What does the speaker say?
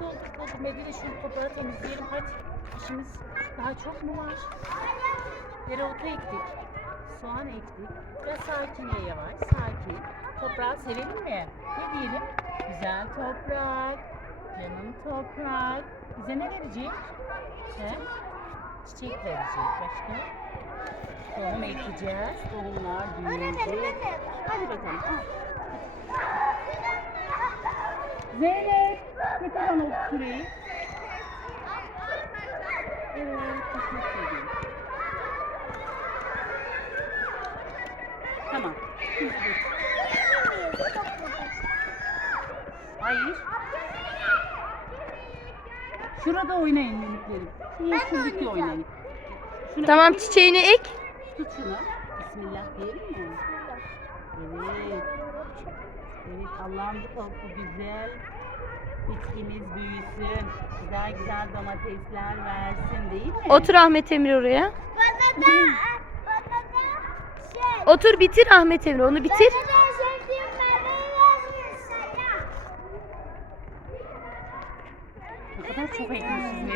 Dolduk dolduk. Medine şu toprağı temizleyelim hadi. İşimiz daha çok mu var? Dereotu ektik. Soğan ektik. Biraz sakin ye yavaş. Sakin. Toprağı sevelim mi? Ne diyelim? Güzel toprak. Canım toprak. Bize ne verecek? He? Çiçek verecek. Başka? Tohum ekeceğiz. Tohumlar büyüyecek. Hadi bakalım. al. Zeynep, getir bana o küreği. Evet, teşekkür ederim. Tamam. Şimdi dur. Hayır. Şurada oynayın miniklerim. Şu yeşillikle oynayın. Şunu Tamam çiçeğini ek. Tut şunu. Bismillah diyelim mi? Evet. Evet Allah'ım bu bu güzel bitkimiz büyüsün. Güzel güzel domatesler versin değil mi? Otur Ahmet Emir oraya. Bana da, bana da şey. Otur bitir Ahmet Emir onu bitir. Bana da sevdiğim meyveyi yazmış sana. Ne kadar çok ekmişiz